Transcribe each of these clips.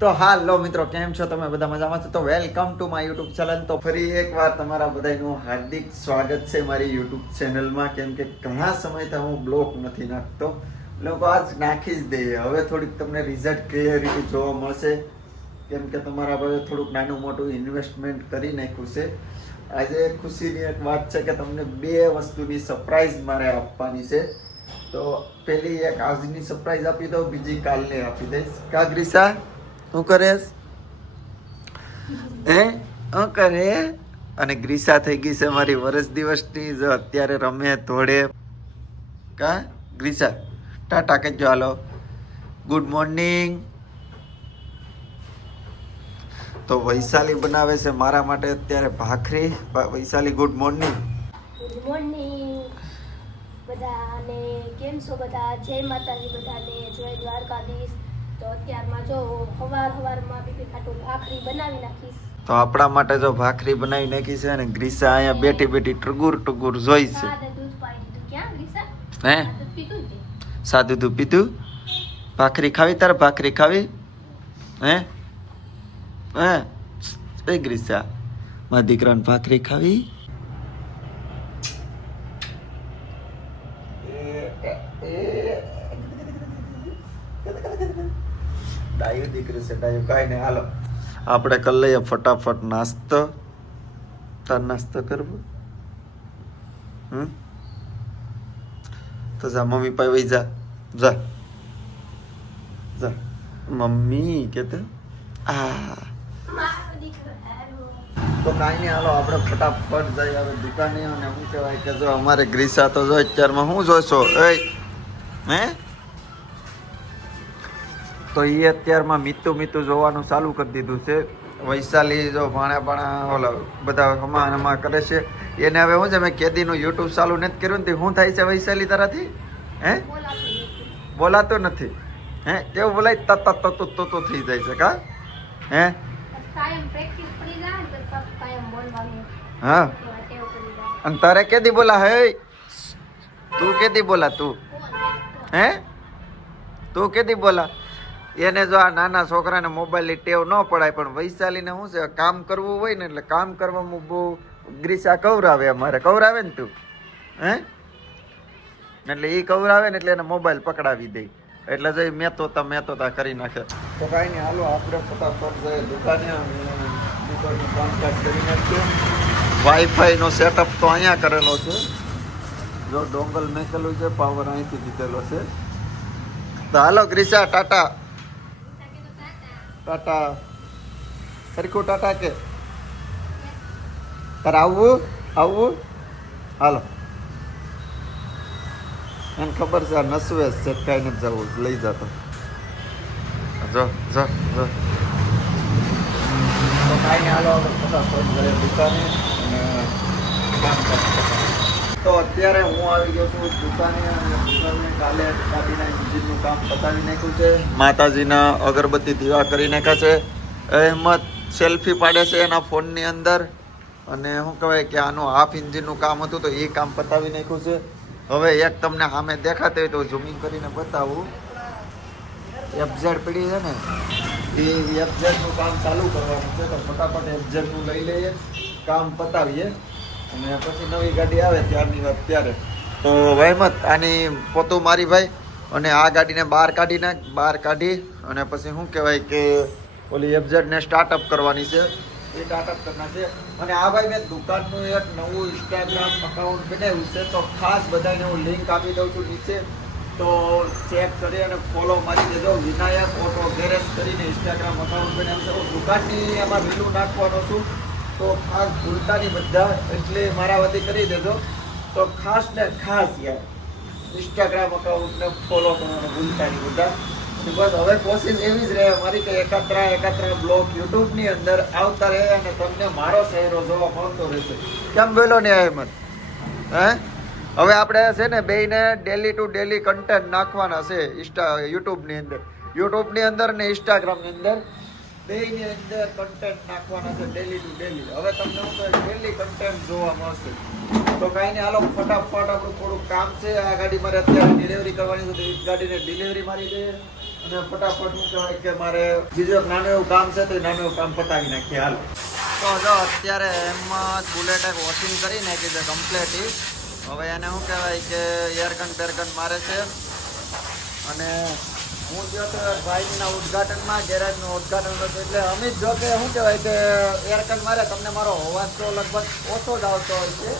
તો હાલો મિત્રો, કેમ છો? તમે બધા મજામાં છો? તો welcome to my YouTube channel તો ફરી એકવાર તમારા બધાનું હાર્દિક સ્વાગત છે મારી યુટ્યુબ ચેનલમાં કેમ કે ઘણા સમયથી હું બ્લોગ નથી નાખતો. લોકો આજ નાખી જ દઈએ. હવે થોડીક તમને રિઝલ્ટ ક્લિયરિટી જોવા મળશે. કેમ કે તમારા પાસે થોડુંક નાનું મોટું ઇન્વેસ્ટમેન્ટ કરી નાખ્યું છે. આજે ખુશીની એક વાત છે કે તમને બે વસ્તુની સરપ્રાઈઝ મારે આપવાની છે. તો પેલી એક આજની સરપ્રાઈઝ આપી દઉં, બીજી કાલની આપી દઈશ. કા ગ્રીસા? શું કરેશ? હે? શું કરે અને ગ્રીસા થઈ ગઈ છે મારી વર્ષ દિવસની. જો અત્યારે રમે ધોળે કા? ગ્રીસા. ટાટા કહેજો હાલો. ગુડ મોર્નિંગ તો વૈશાલી બનાવે છે મારા માટે અત્યારે ભાખરી. Vaishali good morning good morning બધાને કેમ છો બધા? જય માતાજી બધાને. જય દ્વારકાધીશ. તો અત્યારમાં જો સવાર સવારમાં બીબી ખાટું ભાખરી બનાવી નાખીશ. તો આપણા માટે જો ભાખરી બનાવી નાખી છે અને ગ્રીસા અહીંયા બેઠી બેઠી ટગુર ટગુર જોઈ છે. હે? સાદું દૂધ ને પીધું? ભાખરી ખાવી? તારે ભાખરી ખાવી? હે? હે? એ ગ્રીસા મારા દીકરાને ભાખરી ખાવી ડાયું દીકરી છે ડાયું કાંઈ નહીં હાલો. આપણે કરી લઈએ ફટાફટ નાસ્તો. તાર નાસ્તો કરવો? હમ? તો જા મમ્મી પાસે વહી જા. જા. જા. મમ્મી કે તે આ. તો કાંઈ નહીં હાલો આપણે ફટાફટ જઈ હવે દુકાને અને શું કહેવાય કે જો અમારે ગ્રીસા તો જો અત્યારમાં શું જોઈશો? એ હે? તો એ અત્યારમાં મીતું મીતું જોવાનું ચાલુ કરી દીધું છે. વૈશાલી જો ભાણા ભાણા ઓલા બધા હમા હમા કરે છે. એને હવે શું છે મેં કેદીનું યુટ્યુબ ચાલુ નથી કર્યું ને તે શું થાય છે વૈશાલી તારાથી? હે? બોલાતો નથી. હે? કેવું બોલાય તત તત તત્તું તો થઈ જાય છે કા? હે? હા. એવા અને તારે કેદી બોલા હે? તું કેદી બોલા તું? હે? તું કેદી બોલા? એને જો આ નાના છોકરાને મોબાઈલની ટેવ ન પડાય પણ વૈશાલીને શું છે કામ કરવું હોય ને એટલે કામ કરવામાં બહુ ગ્રીસા કવરાવે અમારે. કવરાવે ને તું? હે? એટલે એ કવરાવે ને એટલે એને મોબાઈલ પકડાવી દે. એટલે જો મેં તો તા મેં તો તા કરી નાખે. તો કાંઈ નહીં હાલો આપણે ફટાફટ જઈએ દુકાને દુકાનનું કામકાજ કરી નાખીએ. વાઈફાઈ નો સેટઅપ તો અહીંયા કરેલો છે. જો ડોંગલ મેકેલું છે પાવર અહીંથી દીધેલો છે. તો હાલો ગ્રીસા ટાટા. ટાટા. સરખું ટાટા કે? તારે આવવું? આવવું? હાલો. એને ખબર છે આ નસવે છે, કાંઈ નથી જવું. લઈ જતો જો જો જો. તો કાંઈ હાલો દુકાને. તો અત્યારે હું આવી ગયો છું દુકાને અને કાલે ગાડીના એન્જિનનું કામ પતાવી નાખ્યું છે. માતાજીના અગરબત્તી દીવા કરી નાખ્યા છે. અહેમદ સેલ્ફી પાડે છે એના ફોનની અંદર. અને શું કહેવાય કે આનું હાફ ઇન્જિનનું કામ હતું તો એ કામ પતાવી નાખ્યું છે. હવે એક તમને સામે દેખાતી હોય તો ઝૂમિંગ કરીને બતાવું. એફઝેડ પડી છે ને, એ એફઝેડનું કામ ચાલુ કરવાનું છે. તો ફટાફટ એફઝેડનું લઈ લઈએ. કામ પતાવીએ. અને પછી નવી ગાડી આવે ત્યારની વાત ત્યારે. તો વહેમત, આની પોતું મારી ભાઈ અને આ ગાડીને બહાર કાઢી નાખ, બહાર કાઢી અને પછી શું કહેવાય કે ઓલી એફઝેડને સ્ટાર્ટઅપ કરવાની છે. એ સ્ટાર્ટઅપ કરના છે. અને આ ભાઈ મેં દુકાનનું એક નવું ઇન્સ્ટાગ્રામ અકાઉન્ટ બનાવ્યું છે. તો ખાસ બધાને હું લિંક આપી દઉં છું નીચે. તો ચેક કરી અને ફોલો મારી દેજો. વિનાયક ઓટો ગેરેજ કરીને ઇન્સ્ટાગ્રામ અકાઉન્ટ બનાવ્યું છે. હું દુકાનની એમાં રીલું નાખવાનો છું. તો ખાસ ભૂલતા નહીં બધા, એટલે મારા વતી કરી દેજો. તો ખાસ ને ખાસ યાર ઇન્સ્ટાગ્રામ અકાઉન્ટને ફોલો કરવાનું ભૂલતા નહીં બધા બસ હવે કોશિશ એવી જ રહે, મારી કે એકાત્રા એકાત્રા બ્લોગ યુટ્યુબની અંદર આવતા રહે અને તમને મારો ચહેરો જોવા મળતો રહેશે. કેમ બોલો ને અહેમદ? હે? હવે આપણે છે ને બેયને ડેલી ટુ ડેલી કન્ટેન્ટ નાખવાના છે ઇન્સ્ટા યુટ્યુબની અંદર. યુટ્યુબની અંદર ને ઇન્સ્ટાગ્રામની અંદર. બેયની અંદર કન્ટેન્ટ નાખવાના છે ડેલી ટુ ડેલી હવે તમને હું કહે ડેલી કન્ટેન્ટ જોવા મળશે. તો કાંઈ નહીં, હાલો, ફટાફટ આપણું થોડુંક કામ છે. આ ગાડી મારે અત્યારે ડિલિવરી કરવાની છે, તો ગાડીને ડિલિવરી મારી દે. અને ફટાફટ હું કહેવાય કે મારે બીજું એક નાનું એવું કામ છે, તો એ નાનું એવું કામ પતાવી નાખીએ. હાલો. તો જો, અત્યારે એમાં બુલેટ એક વોશિંગ કરી નાખી છે કમ્પ્લેટલી હવે એને શું કહેવાય કે એરગન બેરગન મારે છે. અને હું જો તો ભાઈના ઉદઘાટનમાં, ગેરેજનું ઉદઘાટન હતું એટલે અમિત જો કે શું કહેવાય કે એરકન મારે, તમને મારો અવાજ તો લગભગ ઓછો જ આવતો હોય છે.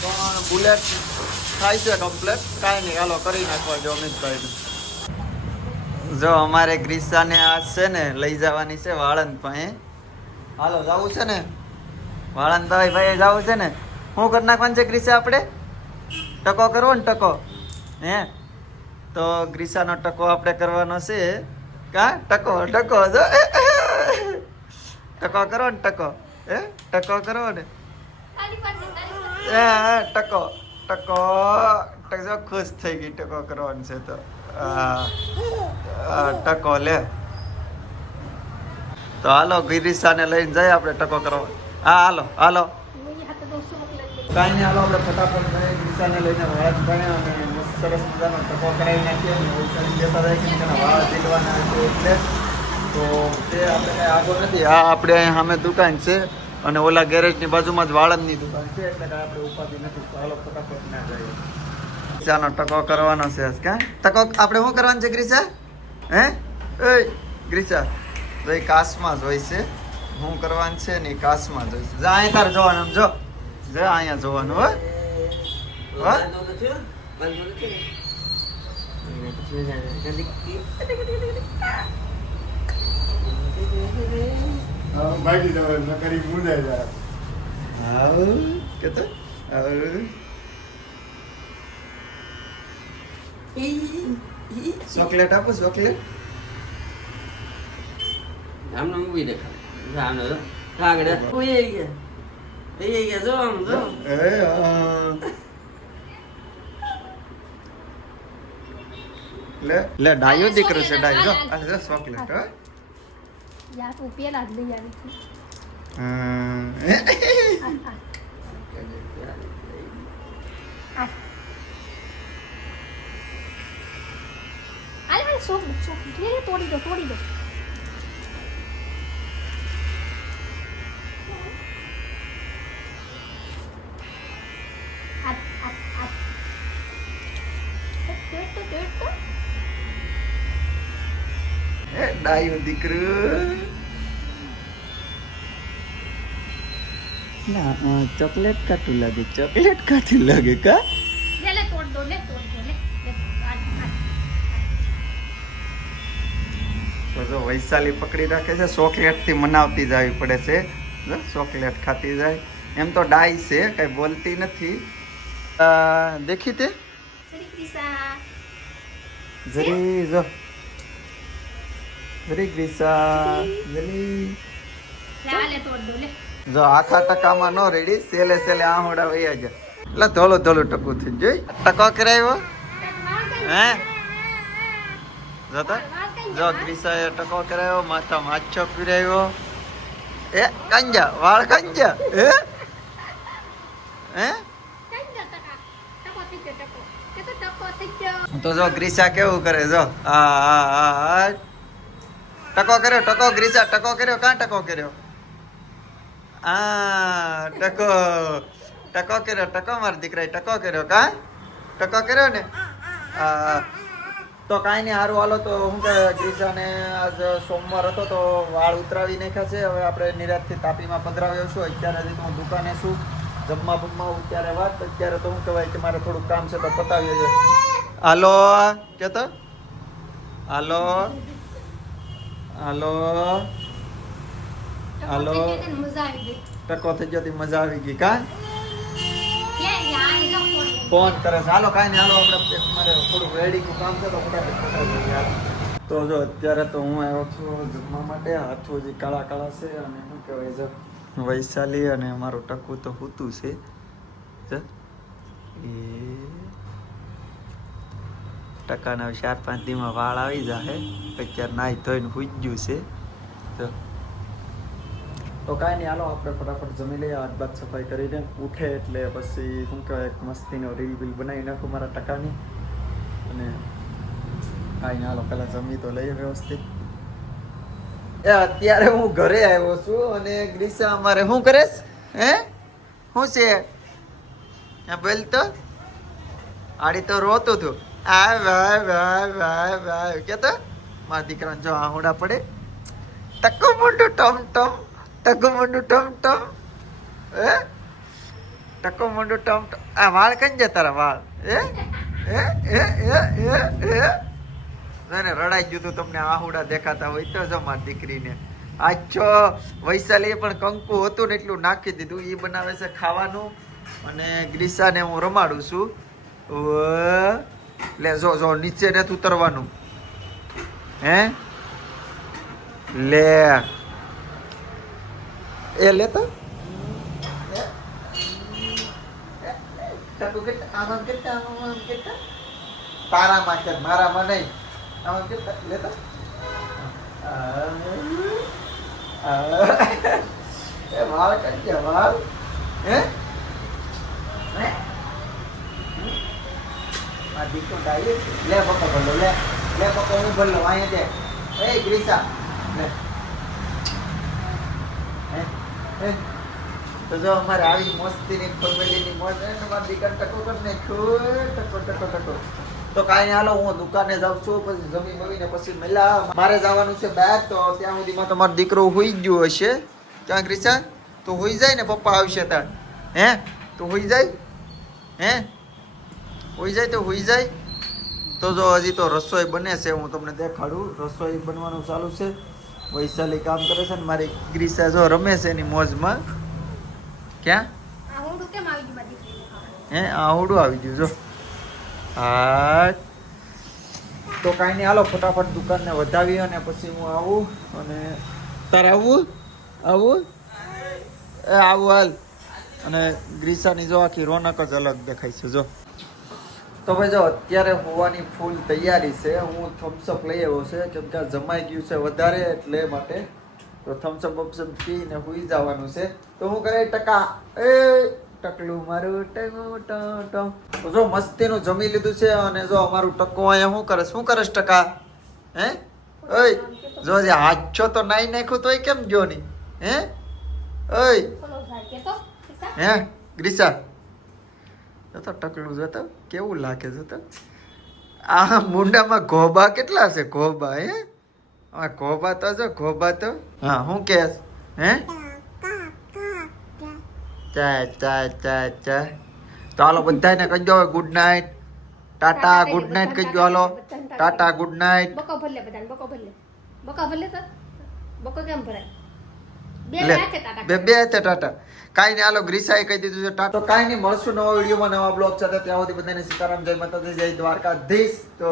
પણ બુલેટ થાય છે કમ્પ્લેટ કાંઈ નહીં, હાલો કરી નાખવા જો અમિતભાઈ જો અમારે ગ્રીસાને આ છે ને લઈ જવાની છે વાળંદ પાસે હાલો, જવું છે ને? વાળંદ ભાઈ જવું છે ને? શું કરી નાખવાનું છે ગ્રીસા આપણે? ટકો કરવો ને ટકો. હે? તો ગ્રીસાનો ટકો આપણે કરવાનો છે. કા? ટકો ટકો જો. ટકો કરો ને ટકો. હે? ટકો કરો ને. એ, એ, ટકો ટકો. ટકો ખુશ થઈ ગઈ ટકો કરવાનો છે તો. ટકો લે. તો હાલો ગિરીશાને લઈને જઈએ આપણે ટકો કરવા. હા હાલો હાલો. કાંઈ નહીં હાલો આપણે ફટાફટ ગિરીશાને લઈને વાળ સરસ મજાનો ટકો કરાવી નાખીએ અને વૈશાલી દેતા જાય કે તેના વાળ ઝીલવાના છે એટલે તો તે આપણે આગળ નથી આ આપણે સામે દુકાન છે અને ઓલા ગેરેજની બાજુમાં જ વાળંદની દુકાન છે એટલે કાંઈ આપણે ઉપાધિ નથી તો ફટાફટ ના જઈએ ચાનો ટકો કરવાનો છે કાં ટકો આપણે શું કરવાનું છે ગ્રીસા હે એ ગ્રીસા તો એ કાસમાં જ હોય છે શું કરવાનું છે ને કાસમાં જ હોય છે જા અહીં તાર જોવાનું જો જા અહીંયા જોવાનું હો હો ભાગી જવાય નકરી મુંજાઈ જાય આવ કેતો આવ ચોકલેટ આપો ચોકલેટ આમને મૂવી દેખાય જો આમને આગળ ઉઈ ગયા ઓય ગયા જો આમ જો એ આ. લે. લે ડાયો દીકરો છે ડાયો. જો આ જો ચોકલેટ હો. યાર તું પેલા જ લઈ આવી લે, તોડી દો તોડી દો. આ, આ, આ. ડાયો દીકરો ના ચોકલેટ કાટું લાગે ચોકલેટ કાટું લાગે કા લે લે તોડ દો લે તોડ દો લે લે, આ, આ. તો જો વૈશાલી પકડી રાખે છે ચોકલેટથી મનાવતી જવી પડે છે. જો ચોકલેટ ખાતી જાય. એમ તો ડાય છે કઈ બોલતી નથી. અ, દેખી તે? જરી જો. દો લે. જો આખા ટકામાં નો રેડી સેલે સેલે આહોડા વૈયા ગયા. એટલે ધોલું ધોલું ટકું થઈ જોઈ. ટકો કરાવ્યો હે. જો ગ્રીસા જો ગ્રીસાએ ટકો કરાવ્યો માથા માછો પીરાવ્યો એ કંજા વાળ કંજા હે? હે? તો જો ગ્રીસા કેવું કરે જો. આ આ આ આ ટકો કર્યો, ટકો ગ્રીસા, ટકો કર્યો, કાં ટકો કર્યો? આ, ટકો ટકો કર્યો, ટકો માર દીકરાએ ટકો કર્યો, કા? ટકો કર્યો ને? તો કાંઈ નહીં સારું હાલો, તો હું કે ગ્રીસાને આજ સોમવાર હતો, તો વાળ ઉતરાવી નાખ્યા છે. હવે આપણે નિરાતથી તાપીમાં પધરાવ્યો છું. અત્યારે હજી હું દુકાને છું. જમવા બમવા અત્યારે વાત, અત્યારે તો હું કહેવાય કે મારે થોડુંક કામ છે, તો પતાવી છે. હાલો, કેતો? હાલો. હાલો. હાલો. ટકો થઈ ગયો મજા આવી ગઈ કા? ફોન કરે છે. હાલો કાંઈ નહીં. હાલો આપણે મારે થોડું વેડિંગનું કામ છે તો ફટાફટ તો જો અત્યારે તો હું આવ્યો છું જમવા માટે. હાથો જે કાળા કાળા છે અને શું કહેવાય છે વૈશાલી અને મારું ટકું તો હૂતું છે. એ ટકાના ચાર પાંચ દીમાં વાળ આવી જાય અત્યારે નાઈ ધોઈને ગયું છે. તો તો કાંઈ નહીં, હાલો, આપણે ફટાફટ જમી લઈએ, હાથ બાદ સફાઈ કરીને ઉઠે એટલે પછી, શું કહેવાય મસ્તીનો રીલ બીલ બનાવી નાખું મારા ટકાની. અને કાંઈ હાલો પેલા જમી તો લઈએ વ્યવસ્થિત. એ, અત્યારે હું ઘરે આવ્યો છું અને ગ્રીસા અમારે શું કરેશ હે? શું છે? બોલ તો? આડી તો રોતું હતું. આ વાય વાય વાય કે કેતો મારા દીકરાને જો આહુડા પડે. ટકો મોંડું ટમ ટમ, ટકો મોંડું ટમ ટમ. હે? ટકો મોંડું ટમ આ વાળ કઈ જાય તારા વાળ? હે? હે? હે? હે? હે? ને રડાઈ ગયું હતું તમને આહુડા દેખાતા હોય તો જો મારી દીકરીને. આછો વૈશાલીએ પણ કંકુ હતું ને એટલું નાખી દીધું. એ બનાવે છે ખાવાનું. અને ગ્રીસાને હું રમાડું છું. લે જો જો નીચે ને ઉતરવાનું. હે? લે. એ લેતા તારામાં કે મારામાં નહીં. આમાં કેટલા લેતા એ વાળ કઈ વાળ. હે? દીકરો ડાયો લે પપ્પા ભલો લે. લે પપ્પા હું ભલો અહીંયા દે એ ગ્રીસા, લે. તો જો અમારે આવી મસ્તીની ફેમિલીની મોજ મારા દીકરા ટકો કર ને ટકો ટકો ટકો. તો કાંઈ નહીં હાલો, હું દુકાને જાઉં છું, પછી જમી મમીને પછી મેલા. મારે જવાનું છે બહાર, તો ત્યાં સુધીમાં તમારો દીકરો હોઈ ગયો હશે. ક્યાં ગ્રીસા? તો હોઈ જાય ને, પપ્પા આવશે ત્યાં. હે? તો હોઈ જાય? હે? હોઈ જાય તો હોઈ જાય. તો જો હજી તો રસોઈ બને છે હું તમને દેખાડું. રસોઈ બનવાનું ચાલુ છે. વૈશાલી કામ કરે છે ને મારી ગ્રીસા જો રમે છે એની મોજમાં. ક્યાં? આવી? હે આવડું આવી ગયું જો. હા. તો કાંઈ નહીં હાલો ફટાફટ દુકાનને વધાવી અને પછી હું આવું અને તારે આવવું આવું? એ આવું હાલ. અને ગ્રીસાની જો આખી રોનક જ અલગ દેખાય છે જો. તો ભાઈ જો અત્યારે હોવાની ફૂલ તૈયારી છે. હું થમ્સઅપ લઈ આવ્યો છે. કેમ કે જમાઈ ગયું છે વધારે એટલે માટે. તો થમ્સઅપ બમ્સઅપ પીને હુઈ જવાનું છે. તો હું કરે ટકા. એ ટકલું મારું ટકું. તો જો મસ્તીનું જમી લીધું છે અને જો અમારું ટકો અહીંયા શું કરે શું કરે ટકા? હે? ઓય જો જે હાથ છો તો નાઈ નાખ્યું તોય કેમ ગયો નહીં? હે? ઓય? હે ગ્રીસા જોતો ટકલું જતો? કેવું લાગે જતો? આ મુંડામાં ઘોબા કેટલા છે? ઘોબા હે? આ ઘોબા તો જો ઘોબા તો. હા હું કે? હે? ચા ચા ચા ચા ચાલો બધાને કહી દો good night. Tata good night કહી દો હાલો. ટાટા. Good night. બકો ભલે બધાને, બકો ભલે. બકો ભલે તો? બકો કેમ ભરાય? બે બે બે ટાટા. કાંઈ નહીં આલો ગ્રીસાએ કહી દીધું છે ટાટો. કાંઈ નહીં મળશું નવા વિડીયોમાં નવા બ્લોગ સાથે. ત્યાં સુધી બધાને સીતારામ જય માતાજી જય દ્વારકાધીશ. તો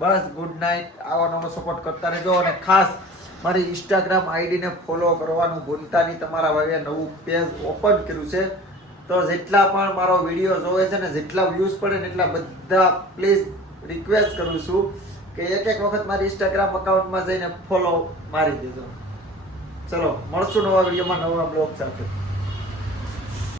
બસ ગુડ નાઇટ આવા નવો સપોર્ટ કરતા રહેજો. અને ખાસ મારી ઇન્સ્ટાગ્રામ આઈડીને ફોલો કરવાનું ભૂલતા નહીં. તમારા ભાઈએ નવું પેજ ઓપન કર્યું છે. તો જેટલા પણ મારો વીડિયો જોવે છે ને જેટલા વ્યૂઝ પડે ને એટલા બધા પ્લીઝ રિક્વેસ્ટ કરું છું કે એક એક વખત મારી ઇન્સ્ટાગ્રામ અકાઉન્ટમાં જઈને ફોલો મારી દેજો. ચલો મળશું નવા વિડીયોમાં નવા બ્લોગ સાથે.